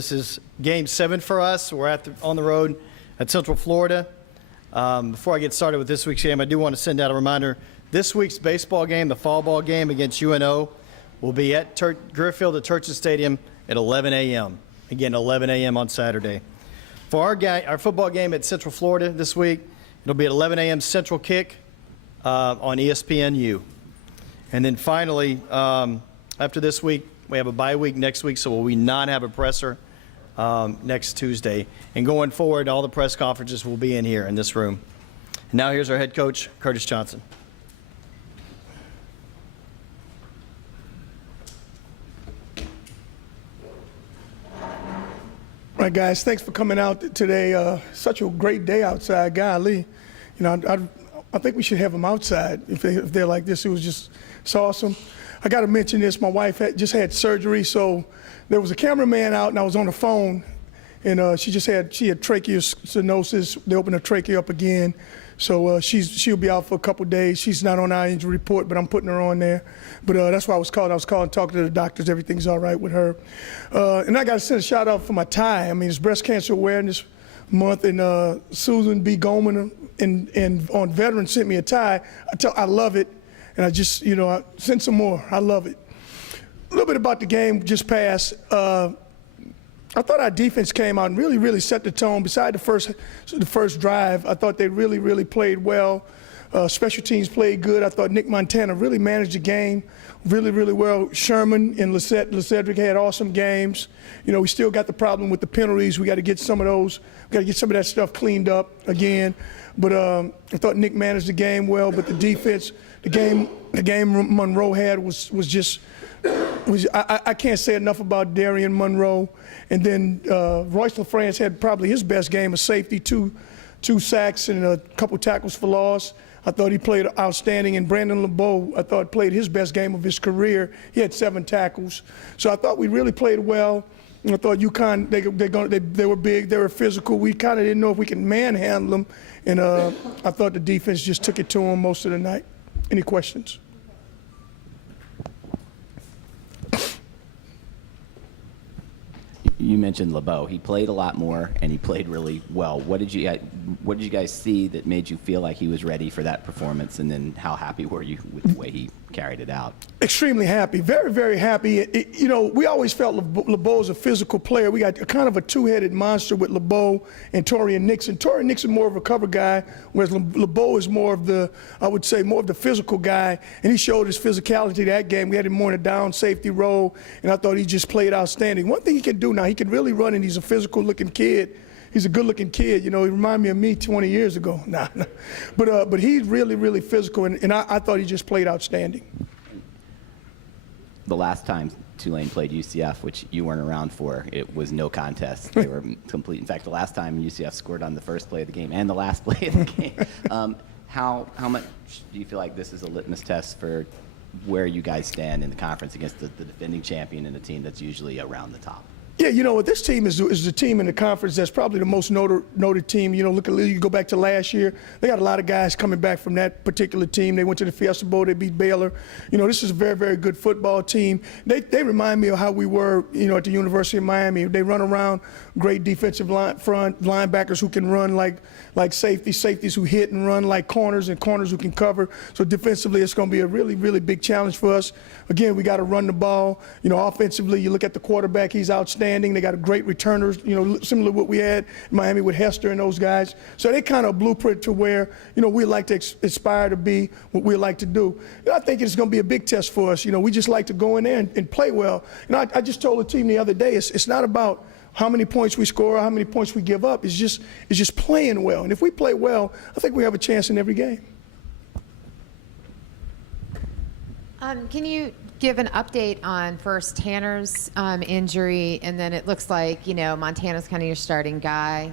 This is game 7 for us. We're on the road at Central Florida. Before I get started with this week's game, I do want to send out a reminder. This week's baseball game, the fall ball game against UNO, will be at Grifffield at Churches Stadium at 11 a.m. Again, 11 a.m. on Saturday. For our football game at Central Florida this week, it'll be at 11 a.m. Central Kick on ESPNU. And then finally, after this week, we have a bye week next week, so we not have a presser next Tuesday. And going forward, all the press conferences will be in here in this room. And now here's our head coach, Curtis Johnson. All right, guys, thanks for coming out today. Such a great day outside, golly. You know, I think we should have them outside if they're like this. It was just so awesome. I got to mention this. My wife just had surgery, so there was a cameraman out, and I was on the phone, and she had tracheal stenosis. They opened her trachea up again, so she'll be out for a couple days. She's not on our injury report, but I'm putting her on there. But that's why I was calling. I was calling, talking to the doctors. Everything's all right with her. And I got to send a shout out for my tie. I mean, it's Breast Cancer Awareness Month, and Susan B. Goldman and on Veterans sent me a tie. I love it. And I just, you know, send some more. I love it. A little bit about the game just passed. I thought our defense came out and really set the tone. Beside the first drive, I thought they really played well. Special teams played good. I thought Nick Montana really managed the game really well. Sherman and LeCedric had awesome games. You know, we still got the problem with the penalties. We got to get some of those. We got to get some of that stuff cleaned up again. But I thought Nick managed the game well. But the defense, the game Monroe had was I can't say enough about Darian Monroe. And then Royce LaFrance had probably his best game of safety, two sacks and a couple tackles for loss. I thought he played outstanding, and Brandon LeBeau, I thought, played his best game of his career. He had 7 tackles. So I thought we really played well. I thought UConn, they were big, they were physical. We kind of didn't know if we could manhandle them, and I thought the defense just took it to them most of the night. Any questions? You mentioned LeBeau. He played a lot more, and he played really well. What did you guys see that made you feel like he was ready for that performance, and then how happy were you with the way he carried it out? Extremely happy, very happy. You know, we always felt LeBeau's a physical player. We got kind of a two-headed monster with LeBeau and Torian Nixon. Torian Nixon more of a cover guy, whereas LeBeau is more of the, I would say, more of the physical guy, and he showed his physicality that game. We had him more in a down safety role, and I thought he just played outstanding. One thing he can do now, he can really run, and he's a physical-looking kid. He's a good-looking kid. You know, he reminded me of me 20 years ago. Nah. But he's really physical, and I thought he just played outstanding. The last time Tulane played UCF, which you weren't around for, it was no contest. They were complete. In fact, the last time UCF scored on the first play of the game and the last play of the game. How much do you feel like this is a litmus test for where you guys stand in the conference against the defending champion and a team that's usually around the top? Yeah, you know what, this team is the team in the conference that's probably the most noted team. You know, you go back to last year, they got a lot of guys coming back from that particular team. They went to the Fiesta Bowl, they beat Baylor. You know, this is a very good football team. They remind me of how we were, you know, at the University of Miami. They run around, great defensive front, linebackers who can run like safeties who hit and run like corners, and corners who can cover. So defensively, it's going to be a really big challenge for us. Again, we got to run the ball. You know, offensively, you look at the quarterback, he's outstanding. They got a great returners, you know, similar to what we had in Miami with Hester and those guys. So they kind of blueprint to where, you know, we like to aspire to be, what we like to do. And I think it's going to be a big test for us. You know, we just like to go in there and play well. You know, I just told the team the other day, it's not about how many points we score or how many points we give up. It's just playing well. And if we play well, I think we have a chance in every game. Can you give an update on first Tanner's injury, and then it looks like, you know, Montana's kind of your starting guy?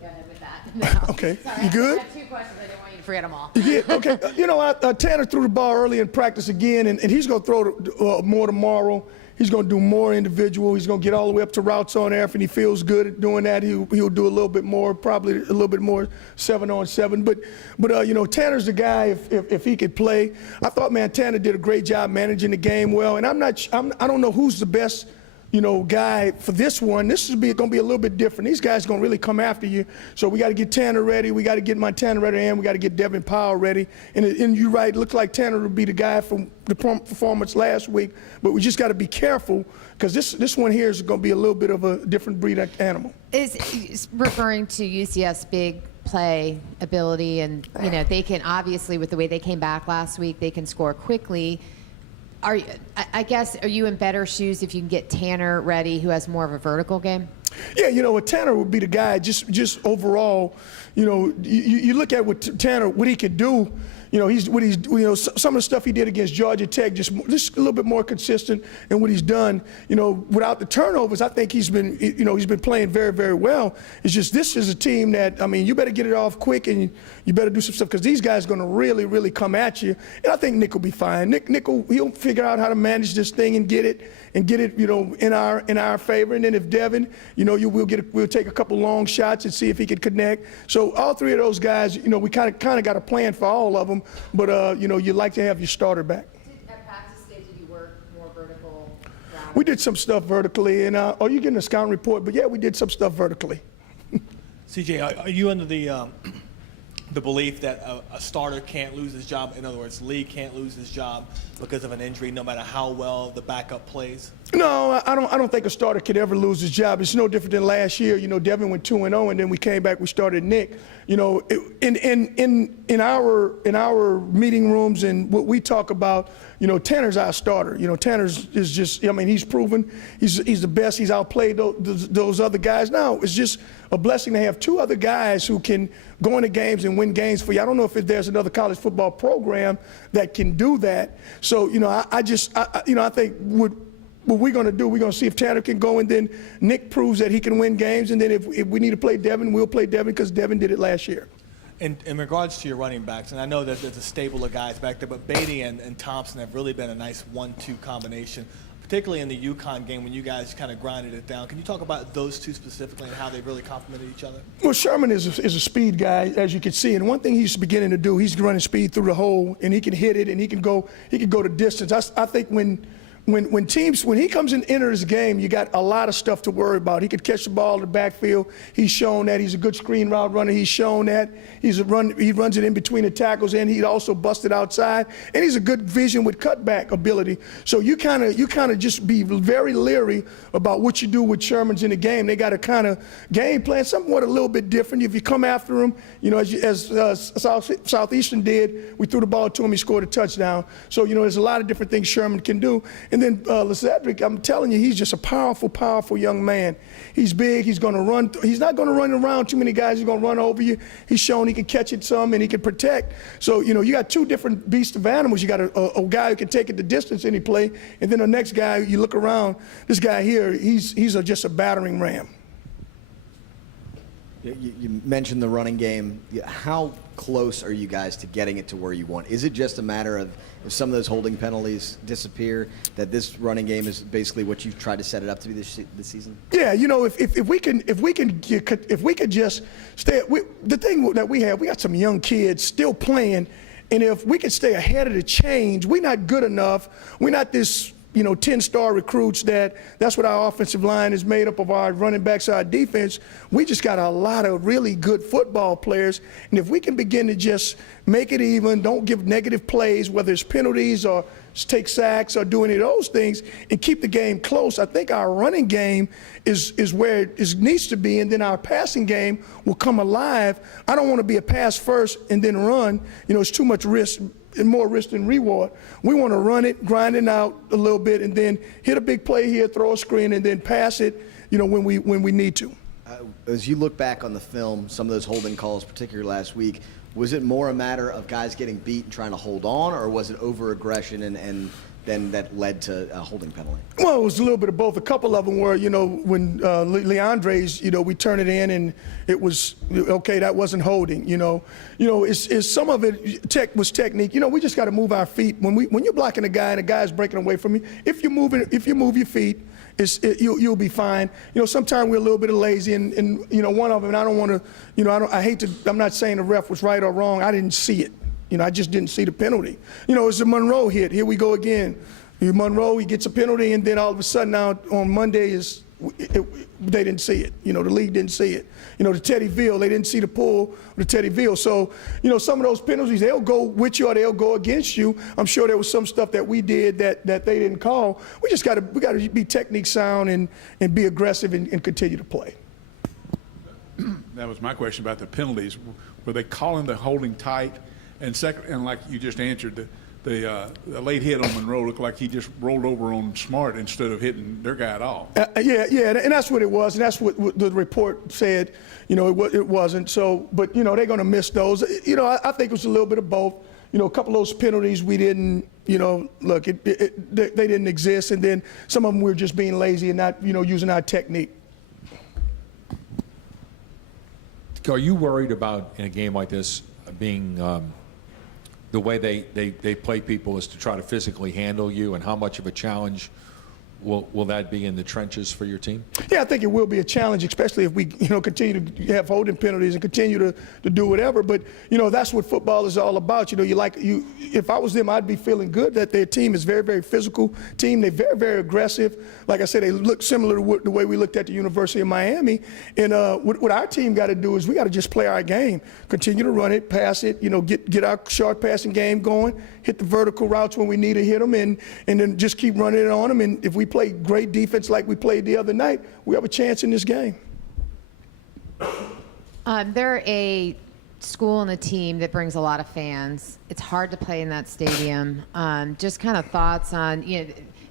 Go ahead with that. No. Okay, Sorry, you good? I have 2 questions. I didn't want you to forget them all. Yeah, okay. You know, Tanner threw the ball early in practice again, and he's going to throw more tomorrow. He's going to do more individual. He's going to get all the way up to routes on air. If he feels good at doing that, he'll do a little bit more, probably a little bit more 7-on-7. But you know, Tanner's the guy if he could play. I thought, man, Tanner did a great job managing the game well. And I don't know who's the best, you know, guy for this one. This is going to be a little bit different. These guys are going to really come after you. So we got to get Tanner ready. We got to get Montana ready, and we got to get Devin Powell ready. And you're right. It looked like Tanner would be the guy from the performance last week. But we just got to be careful because this one here is going to be a little bit of a different breed of animal. Is referring to UCF's big play ability, and you know they can obviously, with the way they came back last week, they can score quickly. I guess, are you in better shoes if you can get Tanner ready, who has more of a vertical game? Yeah, you know, Tanner would be the guy just overall. You know, you look at what Tanner, what he could do. You know, some of the stuff he did against Georgia Tech, just a little bit more consistent in what he's done. You know, without the turnovers, I think he's been playing very, very well. It's just this is a team that, I mean, you better get it off quick and you better do some stuff because these guys are going to really, really come at you. And I think Nick will be fine. He'll figure out how to manage this thing and get it, you know, in our favor. And then if Devin, you know, we'll take a couple long shots and see if he can connect. So all three of those guys, you know, we kind of got a plan for all of them. But, you know, you'd like to have your starter back. At practice day, did you work more vertical routes? We did some stuff vertically. And, you're getting a scouting report. But, yeah, we did some stuff vertically. CJ, are you under the belief that a starter can't lose his job? In other words, Lee can't lose his job because of an injury, no matter how well the backup plays? No, I don't think a starter could ever lose his job. It's no different than last year. You know, Devin went 2-0, and then we came back. We started Nick. You know, in our meeting rooms and what we talk about, you know, Tanner's our starter. You know, Tanner's is just, I mean, he's proven he's the best. He's outplayed those other guys. Now it's just a blessing to have two other guys who can go into games and win games for you. I don't know if there's another college football program that can do that. So, you know, I think what we're going to do, we're going to see if Tanner can go, and then Nick proves that he can win games. And then if we need to play Devin, we'll play Devin because Devin did it last year. In regards to your running backs, and I know that there's a stable of guys back there, but Beatty and Thompson have really been a nice 1-2 combination, particularly in the UConn game when you guys kind of grinded it down. Can you talk about those two specifically and how they really complemented each other? Well, Sherman is a speed guy, as you can see, and one thing he's beginning to do, he's running speed through the hole, and he can hit it, and he can go to distance. I think when he comes and enters the game, you got a lot of stuff to worry about. He could catch the ball in the backfield. He's shown that. He's a good screen route runner. He's shown that. He runs it in between the tackles, and he also busted outside. And he's a good vision with cutback ability. So you kind of just be very leery about what you do with Sherman's in the game. They got a kind of game plan, somewhat a little bit different. If you come after him, you know, as Southeastern did, we threw the ball to him. He scored a touchdown. So, you know, there's a lot of different things Sherman can do. And then Leszek, I'm telling you, he's just a powerful, powerful young man. He's big. He's going to run. He's not going to run around too many guys. He's going to run over you. He's shown he can catch it some and he can protect. So, you know, you got two different beasts of animals. You got a guy who can take it the distance any play, and then the next guy, you look around, this guy here, he's just a battering ram. You mentioned the running game. How close are you guys to getting it to where you want? Is it just a matter of if some of those holding penalties disappear, that this running game is basically what you've tried to set it up to be this season? Yeah, you know, if we could just stay. The thing that we got some young kids still playing, and if we could stay ahead of the change, we're not good enough. We're not this, you know, 10-star recruits that's what our offensive line is made up of, our running backs, our defense. We just got a lot of really good football players. And if we can begin to just make it even, don't give negative plays, whether it's penalties or take sacks or do any of those things, and keep the game close, I think our running game is where it needs to be, and then our passing game will come alive. I don't want to be a pass first and then run. You know, it's too much risk. And more risk than reward. We want to run it, grind it out a little bit, and then hit a big play here, throw a screen, and then pass it, you know, when we need to. As you look back on the film, some of those holding calls, particularly last week, was it more a matter of guys getting beat and trying to hold on, or was it over-aggression and then that led to a holding penalty? Well, it was a little bit of both. A couple of them were, when Leandre's, we turn it in and it was, okay, that wasn't holding, It's some of it was technique. We just got to move our feet. When you're blocking a guy and a guy's breaking away from you, if you move your feet, you'll be fine. Sometimes we're a little bit lazy, and one of them, and I don't want to, I'm not saying the ref was right or wrong. I didn't see it. I just didn't see the penalty. It's a Monroe hit. Here we go again. Monroe, he gets a penalty, and then all of a sudden now on Monday they didn't see it. The league didn't see it. The Teddy Veal, they didn't see the pull of the Teddy Veal. So, some of those penalties, they'll go with you or they'll go against you. I'm sure there was some stuff that we did that they didn't call. We got to be technique sound and be aggressive and continue to play. That was my question about the penalties. Were they calling the holding tight? And second, and like you just answered, the late hit on Monroe looked like he just rolled over on Smart instead of hitting their guy at all. Yeah, and that's what it was, and that's what the report said. It wasn't. So, but they're going to miss those. I think it was a little bit of both. A couple of those penalties we didn't. Look, they didn't exist, and then some of them we were just being lazy and not using our technique. Are you worried about in a game like this being the way they play people is to try to physically handle you, and how much of a challenge will that be in the trenches for your team? Yeah, I think it will be a challenge, especially if we continue to have holding penalties and continue to do whatever. But that's what football is all about. If I was them, I'd be feeling good that their team is very, very physical team. They're very, very aggressive. Like I said, they look similar to the way we looked at the University of Miami. And what our team got to do is we got to just play our game, continue to run it, pass it, get our short passing game going, hit the vertical routes when we need to hit them, and then just keep running it on them. And if we play great defense like we played the other night, we have a chance in this game. They're a school and a team that brings a lot of fans. It's hard to play in that stadium. Just kind of thoughts on,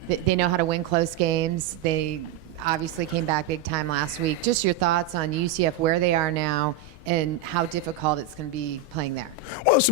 they know how to win close games. They obviously came back big time last week. Just your thoughts on UCF, where they are now, and how difficult it's going to be playing there. Well, it's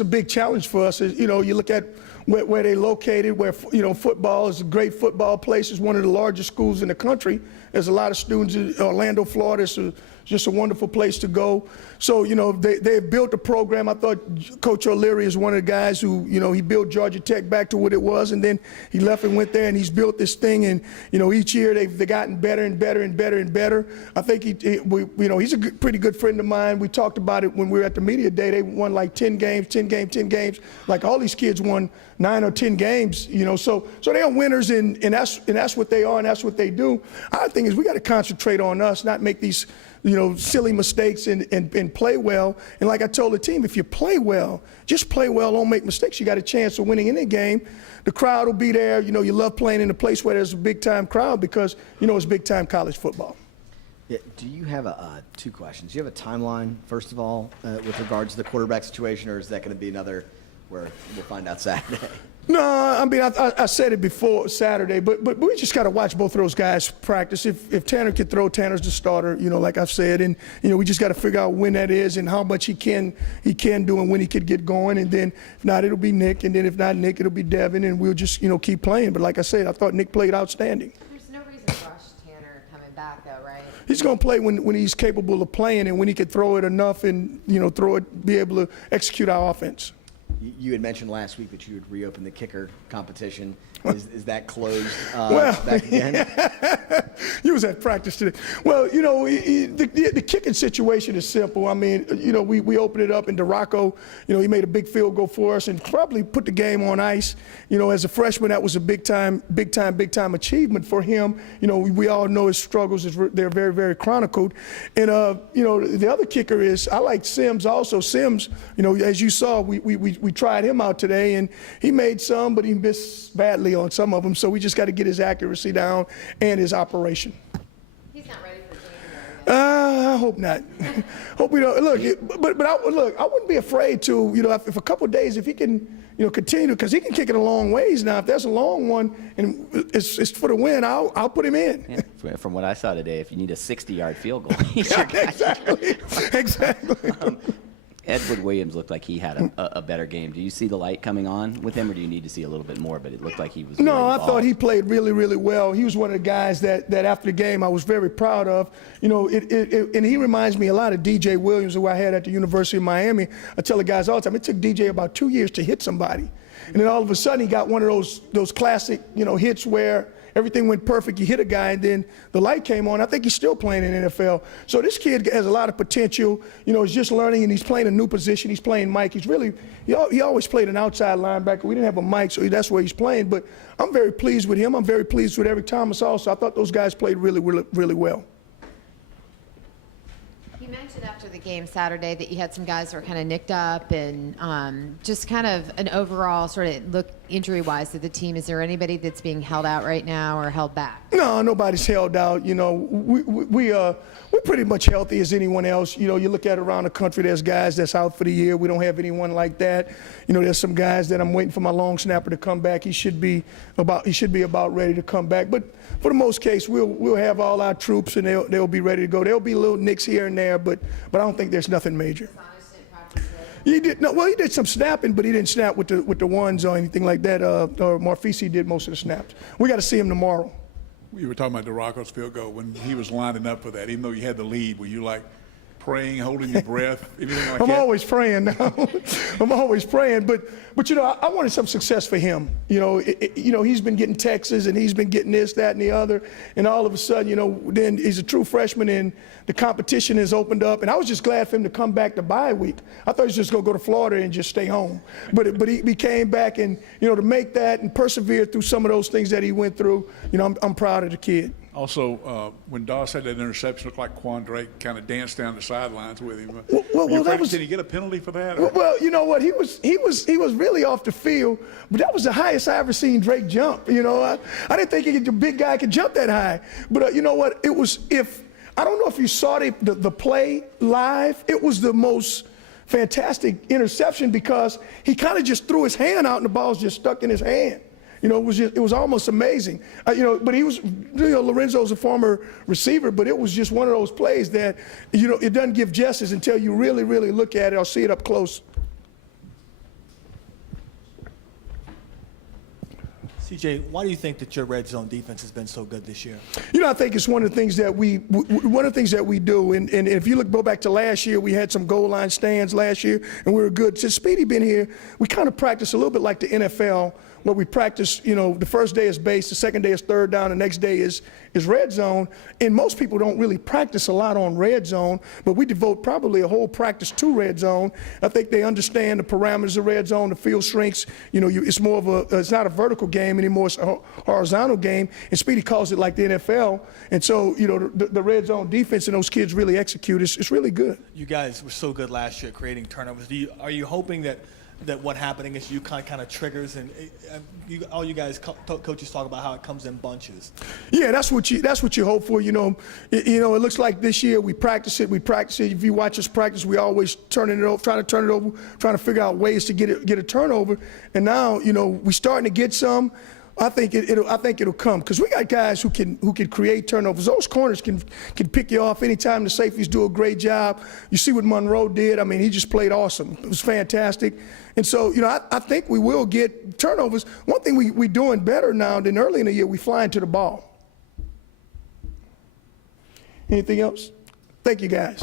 a big challenge for us. You look at where they're located, where football is a great football place. It's one of the largest schools in the country. There's a lot of students in Orlando, Florida. It's just a wonderful place to go. So, they've built a program. I thought Coach O'Leary is one of the guys who, he built Georgia Tech back to what it was, and then he left and went there, and he's built this thing. And, each year they've gotten better and better and better and better. I think he's a pretty good friend of mine. We talked about it when we were at the media day. They won like 10 games. Like all these kids won 9 or 10 games, So they are winners, and that's what they are, and that's what they do. Our thing is we got to concentrate on us, not make these silly mistakes and play well. And like I told the team, if you play well, just play well, don't make mistakes, you got a chance of winning any game. The crowd will be there. You love playing in a place where there's a big-time crowd because, it's big-time college football. Yeah, do you have two questions? Do you have a timeline, first of all, with regards to the quarterback situation, or is that going to be another where we'll find out Saturday? No, I mean, I said it before Saturday, but we just got to watch both of those guys practice. If Tanner can throw, Tanner's the starter, like I've said, and we just got to figure out when that is and how much he can do and when he could get going. And then if not, it'll be Nick, and then if not Nick, it'll be Devin, and we'll just keep playing. But like I said, I thought Nick played outstanding. There's no reason to rush Tanner coming back, though, right? He's going to play when he's capable of playing and when he can throw it enough and be able to execute our offense. You had mentioned last week that you would reopen the kicker competition. Is that closed back again? You was at practice today. Well, the kicking situation is simple. I mean, we opened it up, and DeRocco, he made a big field goal for us and probably put the game on ice. As a freshman, that was a big time achievement for him. We all know his struggles. They're very, very chronicled. And, the other kicker is I like Sims also. Sims, as you saw, we tried him out today, and he made some, but he missed badly on some of them. So we just got to get his accuracy down and his operation. He's not ready for January yet. I hope not. Hope we don't. Look, but I wouldn't be afraid to, if a couple of days, if he can, continue, because he can kick it a long ways now. If there's a long one and it's for the win, I'll put him in. Yeah, from what I saw today, if you need a 60-yard field goal, he's your guy. Exactly. Edward Williams looked like he had a better game. Do you see the light coming on with him, or do you need to see a little bit more? But it looked like he was. No, really I involved. thought he played really, really well. He was one of the guys that after the game I was very proud of. You know, and he reminds me a lot of DJ Williams, who I had at the University of Miami. I tell the guys all the time, it took DJ about 2 years to hit somebody. And then all of a sudden he got one of those classic, you know, hits where everything went perfect. You hit a guy, and then the light came on. I think he's still playing in the NFL. So this kid has a lot of potential. You know, he's just learning, and he's playing a new position. He's playing Mike. He's really, he always played an outside linebacker. We didn't have a Mike, so that's where he's playing. But I'm very pleased with him. I'm very pleased with Eric Thomas also. I thought those guys played really, really, really well. You mentioned after the game Saturday that you had some guys that were kind of nicked up and just kind of an overall sort of look injury-wise to the team. Is there anybody that's being held out right now or held back? No, nobody's held out. You know, we're pretty much healthy as anyone else. You know, you look at around the country, there's guys that's out for the year. We don't have anyone like that. You know, there's some guys that I'm waiting for my long snapper to come back. He should be about ready to come back. But for the most case, we'll have all our troops, and they'll be ready to go. There'll be little nicks here and there, but I don't think there's nothing major. He did some snapping, but he didn't snap with the ones or anything like that. Or Marfisi did most of the snaps. We got to see him tomorrow. We were talking about DeRocco's field goal when he was lining up for that. Even though you had the lead, were you like praying, holding your breath, anything like I'm that? always praying now. I'm always praying, but you know, I wanted some success for him. You know, he's been getting Texas, and he's been getting this, that, and the other, and all of a sudden, you know, then he's a true freshman, and the competition has opened up, and I was just glad for him to come back to bye week. I thought he was just going to go to Florida and just stay home, but he came back, and you know, to make that and persevere through some of those things that he went through, you know, I'm proud of the kid. Also, when Doss had that interception, looked like Quan Drake kind of danced down the sidelines with him. Did he get a penalty for that? Or? Well, you know what? He was really off the field, but that was the highest I ever seen Drake jump. You know, I didn't think a big guy could jump that high. But you know what? It was I don't know if you saw the play live. It was the most fantastic interception because he kind of just threw his hand out and the ball was just stuck in his hand. You know, it was almost amazing. You know, but Lorenzo's a former receiver, but it was just one of those plays that, you know, it doesn't give justice until you really, really look at it or see it up close. CJ, why do you think that your red zone defense has been so good this year? You know, I think it's one of the things that we do. And if you go back to last year, we had some goal line stands last year, and we were good. Since Speedy been here, we kind of practice a little bit like the NFL, where we practice, you know, the first day is base, the second day is third down, the next day is red zone. And most people don't really practice a lot on red zone, but we devote probably a whole practice to red zone. I think they understand the parameters of red zone, the field shrinks. You know, it's more of it's not a vertical game anymore, it's a horizontal game. And Speedy calls it like the NFL. And so, you know, the red zone defense and those kids really execute. It's really good. You guys were so good last year creating turnovers. Are you hoping that what happened against UConn kind of triggers, and all you guys coaches talk about how it comes in bunches? Yeah, that's what you hope for. You know, it looks like this year we practice it. If you watch us practice, we always trying to turn it over, trying to figure out ways to get a turnover. And now, you know, we're starting to get some. I think it'll come because we got guys who can create turnovers. Those corners can pick you off anytime. The safeties do a great job. You see what Monroe did. I mean, he just played awesome. It was fantastic. And so, you know, I think we will get turnovers. One thing we're doing better now than early in the year, we flying to the ball. Anything else? Thank you, guys.